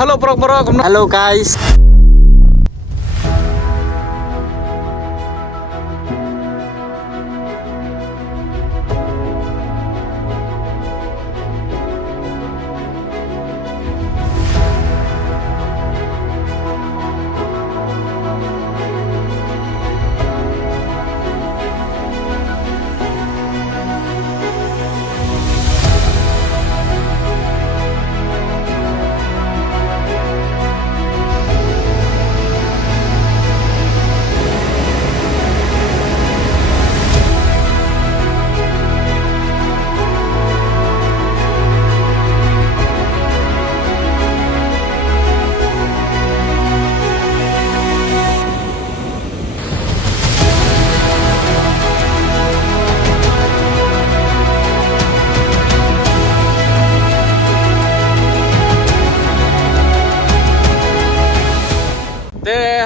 Halo bro, halo guys.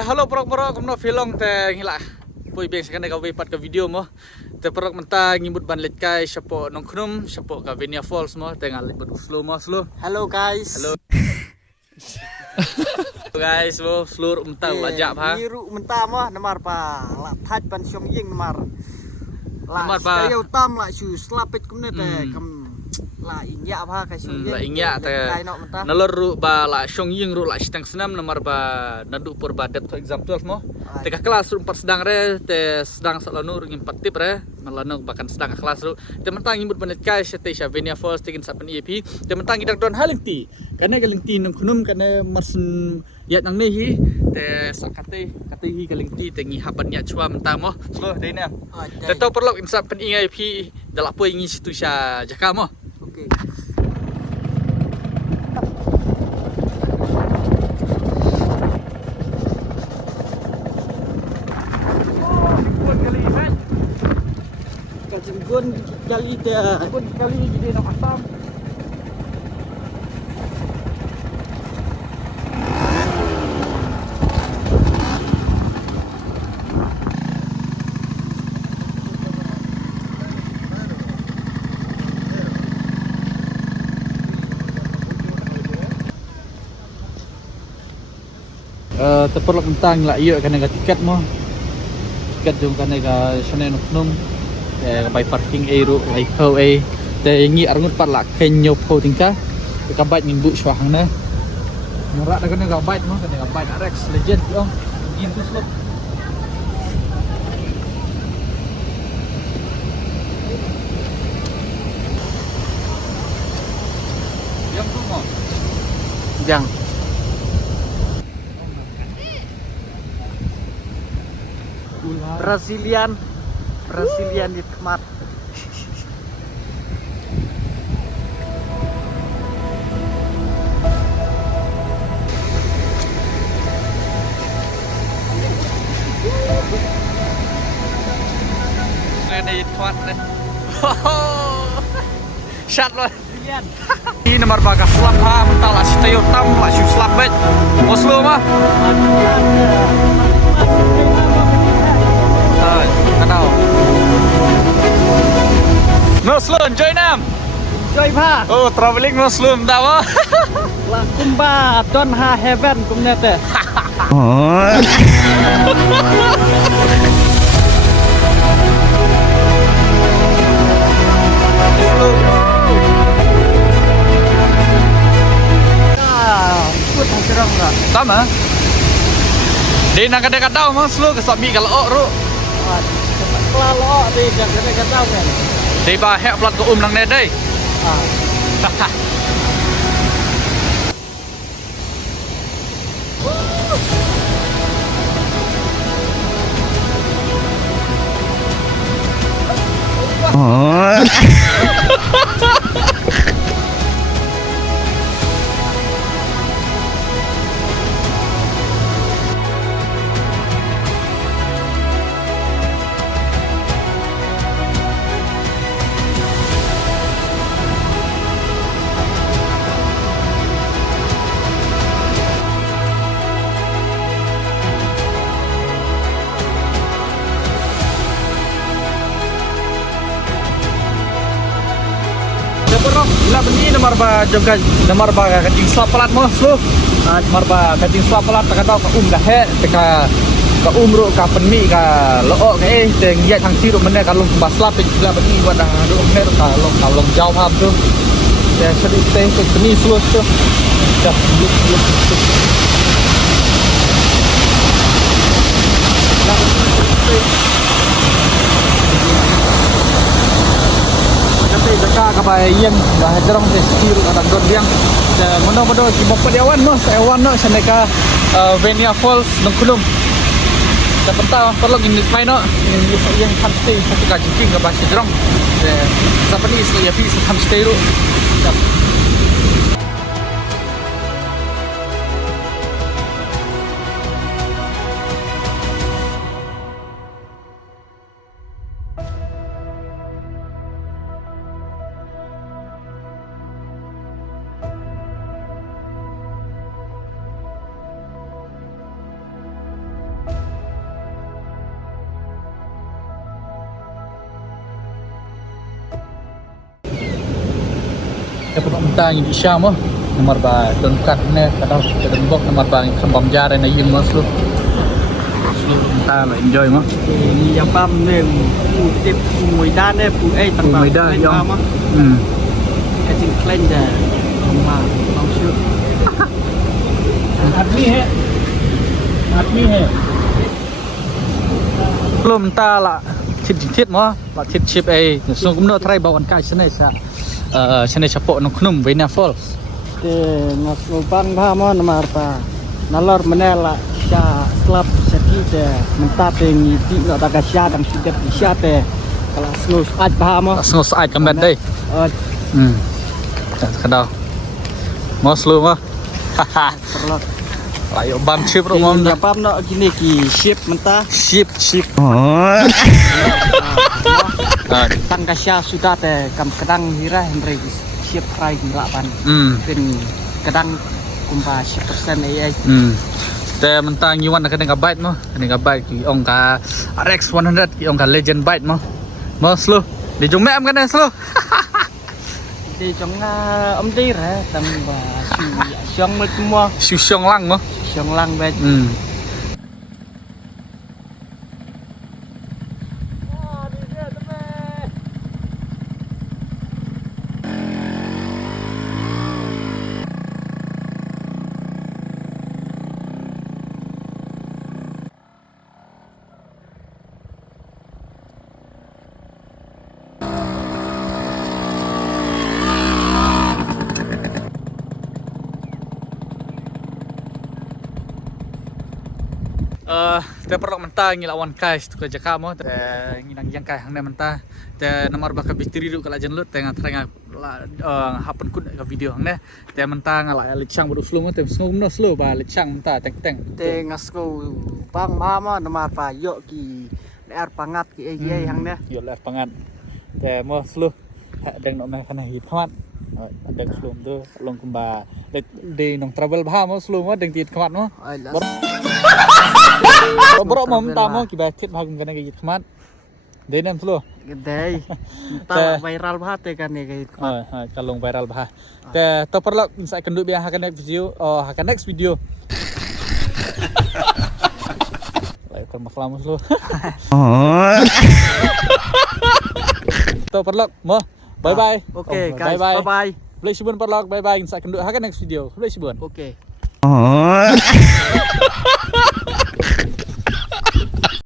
Halo bro, kumno filong te ngila. Pui beng sekane ka wipat ka video mo. Te perok menta ngibut ban let kai syapo nongknum, syapo ka Venia Falls mo te ngal libut slow mo slow. Halo guys. Halo. Guys, wo seluruh menta lajak ha. Biru menta mo namar pa. La thaj pan syong ying namar. La kayo tam la su slapit kumne te kam la inya apa kai syong ying. La inya te nalor ru ba la syong ying ru la stang senam namar ba nadu pur ba det exam 12 mo. Te ka kelas ru 4 sedang re te sedang salanu ru 4 tip re malano bahkan sedang kelas ru te mentang imut banet kai te sya Venia Falls tekin sapen EP te mentang idang don halenti kana galenti nang kunum kana marsen ya nang ne hi te sakate hi galenti te ngi haban ya chua mentang mo so de ne te to perlok in sapen EP dalapo ingi situ sya jaka mo. Oke. Gun kali dia, gun kali jadi nak asam. Terperlu mentang lah iya kan dengan tiket mo. Tiket jom kan dengan sana nung by parking ero like how te ngi arngut pat la kenyo pho tingka ka bait min bu swahang na ngora da kan ga bait mo kan ga bait Rex legend long in tu slot yang tu mo jang Brazilian nikmat. Ini kuat nih. Shot loh. Ini nomor bagas slap ha, mental lah si tayo tam lah si slap bet. Oslo mah. Kadao. Muslim join nam. Join pa. Oh, traveling Muslim tahu. La kumba don ha heaven kumne te. Oh. Ikut hasilnya enggak? Sama. Di nak dekat tahu mas lu kesabi kalau ru. Kalau di dekat tahu kan. Di bahek plat ke nang nedai. Oh. ini nomor ba kacing slap pelat mo slow. Nomor ba kacing slap pelat tak tahu ka dah he teka ka ro ka penmi ka loo ka teng ya thang si ro mene ka long ba slap pila bani wa dah ro mene ka long jauh ham tu. Ya sedih teh penmi slow tu. Dah look. Jaka kapai yang dah jarang sesiru ada dot yang mono kibok pediawan mo ewan no seneka Venia Falls nongkulum sepenta perlu ini main no yang hamstay satu gaji king ke bahasa jarang siapa ni ya pi hamstay ru dapat minta yang Syam nomor ba tongkat ne kadang kedembok nomor ba kembang jare na yim mas lu minta lah enjoy mah ni yang pam ne pu tip mùi đan ne pu tang ba kacing klen dah ma mau syu admi he lu minta lah chit mah lah chip so kumno try bawan kai sene sa sene chapo no knum Venia Falls ke ngas lubang ba mo nomor pa nalor menela cha slap seti te menta te ni ti no ta ka sha dang si te sha te kala snus aj ba mo snus aj kamen dei kadau mos lu mah terlot ayo bam chip ro mom ya pam no gini ki ship menta chip tang ka sha sudah te kam kadang hira henry ship rai ngelapanเป็นkadang kumpa 10% aiแต่มันต่างอยู่วันนะกันกับไบต์มั้งกันกับไบต์กี่องค์กา RX 100กี่องค์กา Legend Byte มั้งมั้งสโลdi jong mem kan slo di jong om di ra tang ba xiong mực mo xiong langมั้งxiong lang baแต่perlu mentah ngi lawan kai tu kerja kamu ngi nang yang kai hang mentah te nomor bakal bistri du kala jenlut te ngatrenga hapen kun ka video hang ne te mentah ngala lecang bodu slow te ngum no slow ba lecang mentah teng te ngasko bang mama nomor pa yo ki ler pangat ki ai hang ne yo ler pangat te mo slow deng no me kana hit khamat deng slow tu long kumba de nong travel ba mo slow mo deng tit khamat mo bro mau minta mau kita cek bagus kan kayak kemarin, deh nem slow, deh, tak viral banget kan ya kayak kemarin, kalau viral banget, tak perlu saya kenduk biar akan next video, like kan maklamus slow, tak perlu, mau, bye bye, oke guys, bye bye, boleh sibun perlu, bye bye, saya kenduk akan next video, boleh sibun, oke.